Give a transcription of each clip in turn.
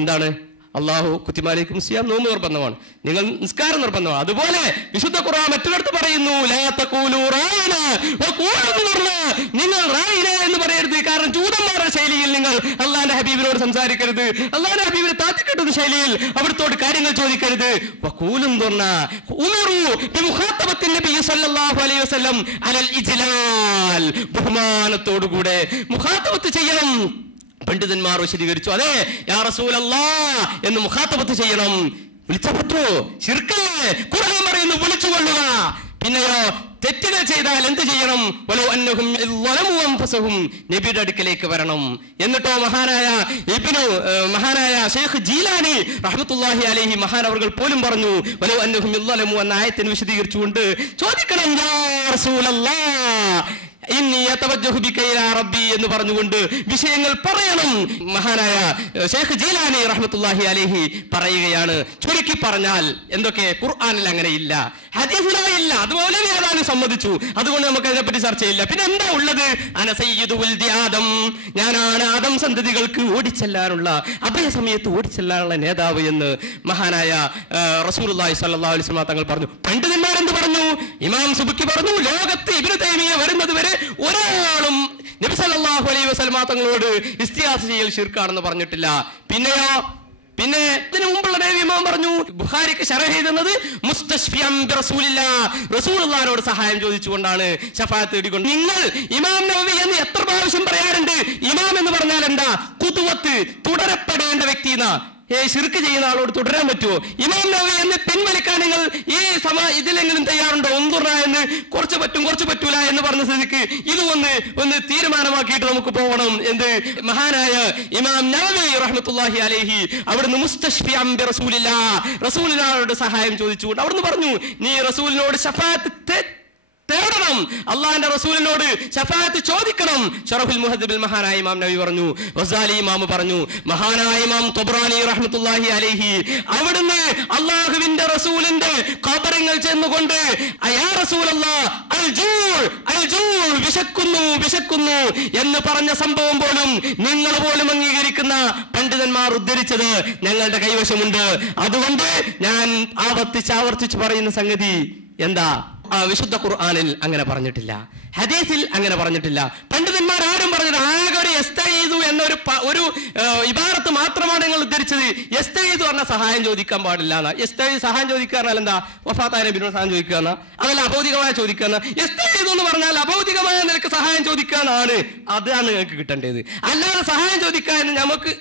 എന്താണ്? അല്ലാഹു കുത്തിബാലൈക്കും സിയാം, നോമ്പ് നിർബന്ധമാണ്, നിങ്ങൾ നിസ്കാരം നിർബന്ധമാണ്. അതുപോലെ വിശുദ്ധ ഖുർആൻ മറ്റൊരിടത്ത് പറയുന്നു, ലാ തഖൂലു റായിന വഖൂലു എന്ന്, നിങ്ങൾ റായിന എന്ന് പറയരുത്. കാരണം ജൂതന്മാരുടെ ശൈലിയിൽ നിങ്ങൾ അള്ളാന്റെ ഹബീബിനോട് സംസാരിക്കരുത്, അള്ളാന്റെ ഹബീബിനെ താത്തിക്കെട്ടുന്ന ശൈലിയിൽ അവിടുത്തോട് കാര്യങ്ങൾ ചോദിക്കരുത്. വഖൂലു എന്ന് പറഞ്ഞാൽ ഉമറു ബിമുഖാതബത്തിൻ നബി സല്ലല്ലാഹു അലൈഹി വസല്ലം അലൽ ഇജ്ലാൽ, ബഹുമാനത്തോടുകൂടെ മുഖാതബത്ത് ചെയ്യണം. പണ്ഡിതന്മാർ വിശദീകരിച്ചു, അതെ യാ റസൂലല്ലാഹ് എന്ന് മുഖാതബത്ത് ചെയ്യണം. വിളിച്ചാ പറ്റുമോ? ശിർക്കല്ലേ? ഖുർആൻ പറയുന്നു വിളിച്ചുകൊള്ളുക. പിന്നെയോ തെറ്റുകൾ ചെയ്താൽ എന്ത് ചെയ്യണം? വലൗ അന്നഹും ളലമു അൻഫുസഹും, നബിയുടെ അടുക്കലേക്ക് വരണം. എന്നിട്ടോ മഹാനായ ശൈഖ് ജീലാനി റഹ്മത്തുള്ളാഹി അലൈഹി മഹാനവർകൾ പോലും പറഞ്ഞു, വലൗ അന്നഹും ളലമു എന്ന ആയത്തിനെ വിശദീകരിച്ചുകൊണ്ട് ചോദിക്കണം, യാ റസൂലല്ലാഹ് ഇന്നി യതവജ്ജഹു ബിക ഇലാ റബ്ബി എന്ന് പറഞ്ഞുകൊണ്ട് വിഷയങ്ങൾ പറയണം. മഹാനായ ശൈഖ് ജീലാനി റഹ്മത്തുള്ളാഹി അലൈഹി പറയുകയാണ്, ചുരുക്കി പറഞ്ഞാൽ എന്തൊക്കെ? ഖുർആനിൽ അങ്ങനെ ഇല്ല, ഹദീസിലായില്ല, അതുപോലെ ഏതാനും സമ്മതിച്ചു. അതുകൊണ്ട് നമുക്ക് അതിനെപ്പറ്റി ചർച്ചയില്ല. പിന്നെ എന്താ ഉള്ളത്? അന സയ്യിദു വൽദി ആദം, ഞാനാണ് ആദം സന്തതികൾക്ക് ഓടിച്ചെല്ലാനുള്ള, അഭയ സമയത്ത് ഓടിച്ചെല്ലാനുള്ള നേതാവ് എന്ന് മഹാനായ റസൂലുള്ളാഹി സ്വല്ലല്ലാഹു അലൈഹി വസല്ലം തങ്ങൾ പറഞ്ഞു. പണ്ഡിതന്മാരെന്ത് പറഞ്ഞു? ഇമാം സുബ്കി പറഞ്ഞു, ലോകത്ത് ഇബ്നു തൈമിയ്യ വരുന്നത് വരെ ഒരാളും നബി സല്ലല്ലാഹു അലൈഹി വസല്ലം തങ്ങളോട് ഇസ്തിഗാസ ചെയ്യൽ ശിർക്കാണെന്ന് പറഞ്ഞിട്ടില്ല. പിന്നെ ഇതിനു മുമ്പുള്ള ഇമാം പറഞ്ഞു, ബുഖാരിക്ക് ശറഹ് എഴുതുന്നത് മുസ്തശ്ഫിയം ബിറസൂലില്ലാഹ്, റസൂലുള്ളാഹിനോട് സഹായം ചോദിച്ചുകൊണ്ടാണ് ശഫാഅത്ത് തേടിക്കൊണ്ട്. നിങ്ങൾ ഇമാം നവവി എന്ന് എത്ര പ്രാവശ്യം പറയാറുണ്ട്? ഇമാം എന്ന് പറഞ്ഞാൽ എന്താ? ഖുദ്വത്ത്, തുടരപ്പെടേണ്ട വ്യക്തി എന്നാ. ശിർക്ക് ചെയ്യുന്ന ആളോട് തുടരാൻ പറ്റുമോ? ഇമാം നവവി എന്ന് പിൻവലിക്കാൻ നിങ്ങൾ ഇതിലെങ്കിലും തയ്യാറുണ്ടോ? ഒന്നുറ എന്ന് കുറച്ച് പറ്റും കുറച്ച് പറ്റൂല എന്ന് പറഞ്ഞ സ്ഥിതിക്ക് ഇത് ഒന്ന് തീരുമാനമാക്കിയിട്ട് നമുക്ക് പോകണം. എന്ത്? മഹാനായ ഇമാം നവവി റഹ്മത്തുള്ളാഹി അലൈഹി അവിടുന്ന് മുസ്തശ്ഫിയം ബിറസൂലില്ലാഹ്, റസൂലിനോട് സഹായം ചോദിച്ചുകൊണ്ട് അവിടുന്ന് പറഞ്ഞു, നീ റസൂലിനോട് ശഫാഅത്ത് തേടണം, അള്ളാന്റെ റസൂലിനോട് ശഫാഅത്ത് ചോദിക്കണം. ശറഹുൽ മുഹദ്ദിബിൽ മഹാനായ ഇമാം നവവി പറഞ്ഞു. ഗസാലി ഇമാം പറഞ്ഞു, മഹാനായ ഇമാം ത്വബ്രാനി റഹ്മത്തുള്ളാഹി അലൈഹി അവിടുന്ന് അള്ളാഹുവിന്റെ റസൂലിന്റെ ഖബറിൽ ചെന്നുകൊണ്ട് യാ റസൂലല്ലാഹ് അൽ ജൂഅ്, വിശക്കുന്നു എന്ന് പറഞ്ഞ സംഭവം പോലും നിങ്ങൾ പോലും അംഗീകരിക്കുന്ന പണ്ഡിതന്മാർ ഉദ്ധരിച്ചത് ഞങ്ങളുടെ കൈവശമുണ്ട്. അതുകൊണ്ട് ഞാൻ ആവർത്തിച്ച് പറയുന്ന സംഗതി എന്താ? വിശുദ്ധ ഖുർആനിൽ അങ്ങനെ പറഞ്ഞിട്ടില്ല, ഹദീസിൽ അങ്ങനെ പറഞ്ഞിട്ടില്ല. പണ്ഡിതന്മാർ ആരും പറഞ്ഞില്ല. ആകെ ഒരു യസ്തഈദു എന്നൊരു ഇബാറത്ത് മാത്രമാണ് നിങ്ങൾ ഉദ്ധരിച്ചത്. യസ്തഈദു പറഞ്ഞാൽ സഹായം ചോദിക്കാൻ പാടില്ല എന്നാ. യസ്തഈദ് സഹായം ചോദിക്കുക പറഞ്ഞാൽ എന്താ? വഫാത്തായ നബിയോട് സഹായം ചോദിക്കുക എന്നാ, അതല്ല അഭൗതികമായ ചോദിക്കുക എന്നാ. യസ്തഈദു എന്ന് പറഞ്ഞാൽ അഭൗതികമായ നിലക്ക് സഹായം ചോദിക്കാനാണ്, അതാണ് നിങ്ങൾക്ക് കിട്ടേണ്ടത്. അല്ലാതെ സഹായം ചോദിക്കാൻ നിങ്ങൾക്ക്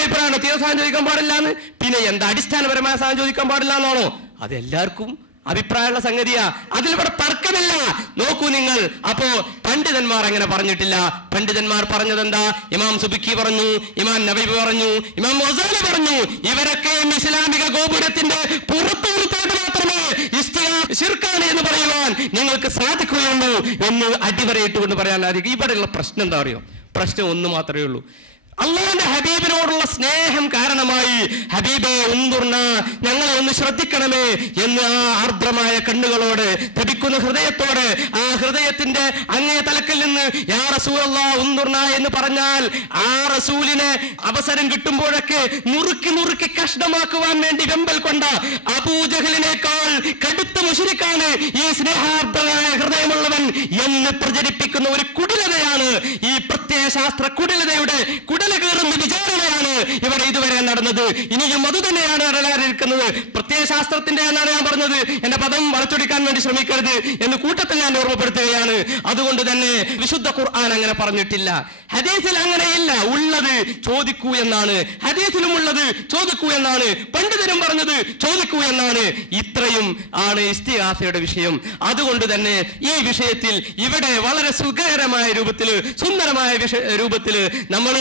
അഭിപ്രായമാണോ? തീരെ സഹായം ചോദിക്കാൻ പാടില്ല എന്ന്? പിന്നെ എന്താ അടിസ്ഥാനപരമായ സഹായം ചോദിക്കാൻ പാടില്ല എന്നാണോ? അത് എല്ലാവർക്കും അഭിപ്രായമുള്ള സംഗതിയാ, അതിലിവിടെ തർക്കമില്ല. നോക്കൂ നിങ്ങൾ. അപ്പോ പണ്ഡിതന്മാർ അങ്ങനെ പറഞ്ഞിട്ടില്ല. പണ്ഡിതന്മാർ പറഞ്ഞതെന്താ? ഇമാം സുബ്കി പറഞ്ഞു, ഇമാം നവവി പറഞ്ഞു, ഇമാം ഗസാലി പറഞ്ഞു, ഇവരൊക്കെ ഇസ്ലാമിക ഗോപുരത്തിന്റെ പുറത്തുനിർത്തായിട്ട് മാത്രമേ ഇസ്തിഗാസ ശിർക്കാണ് എന്ന് പറയുവാൻ നിങ്ങൾക്ക് സാധിക്കുകയുള്ളൂ എന്ന് അടിവരയിട്ടുകൊണ്ട് പറയാൻ സാധിക്കും. ഇവിടെയുള്ള പ്രശ്നം എന്താ അറിയോ? പ്രശ്നം ഒന്ന് മാത്രമേ ഉള്ളൂ. അള്ളാഹുവിന്റെ ഹബീബിനോടുള്ള സ്നേഹം കാരണമായി ഹബീബെ ഉന്തുർന, ഞങ്ങളെ ഒന്ന് ശ്രദ്ധിക്കണമേ എന്ന് ആ ആർദ്രമായ കണ്ണുകളോട്, തടിക്കുന്ന ഹൃദയത്തോട്, ആ ഹൃദയത്തിന്റെ അങ്ങേ തലക്കിൽ നിന്ന് യാ റസൂലല്ലാഹ് ഉന്തുർന എന്ന് പറഞ്ഞാൽ ആ റസൂലിനെ അവസരം കിട്ടുമ്പോഴൊക്കെ നുറുക്കി കഷ്ണമാക്കുവാൻ വേണ്ടി വെമ്പൽ കൊണ്ട അബൂജഹലിനേക്കാൾ കടുത്ത മുശ്രിക്കാണ് ഈ സ്നേഹാർദ്രമായ ഹൃദയമുള്ളവൻ എന്ന് പ്രചരിപ്പിക്കുന്ന ഒരു കുടിലതയാണ്, ഈ പ്രത്യയശാസ്ത്ര കുടിലതയുടെ കയറുന്ന വിചാരണയാണ് ഇവിടെ ഇതുവരെ നടന്നത്. ഇനിയും അത് തന്നെയാണ് നടക്കാനിരിക്കുന്നത്. പ്രത്യയശാസ്ത്രത്തിന്റെ എന്നാണ് ഞാൻ പറഞ്ഞത്. എന്റെ പദം വളച്ചൊടിക്കാൻ വേണ്ടി ശ്രമിക്കരുത് എന്ന് കൂട്ടത്തിൽ ഞാൻ ഓർമ്മപ്പെടുത്തുകയാണ്. അതുകൊണ്ട് തന്നെ വിശുദ്ധ ഖുർആൻ അങ്ങനെ പറഞ്ഞിട്ടില്ല, ഹദീസിൽ അങ്ങനെയില്ല. ഉള്ളത് ചോദിക്കൂ എന്നാണ്, ഹദീസിലും ഉള്ളത് ചോദിക്കൂ എന്നാണ്, പണ്ഡിതരും പറഞ്ഞത് ചോദിക്കൂ എന്നാണ്. ഇത്രയും ആണ് ഇസ്തിഗാസയുടെ വിഷയം. അതുകൊണ്ട് തന്നെ ഈ വിഷയത്തിൽ ഇവിടെ വളരെ സുഖകരമായ രൂപത്തിൽ, സുന്ദരമായ രൂപത്തിൽ നമ്മൾ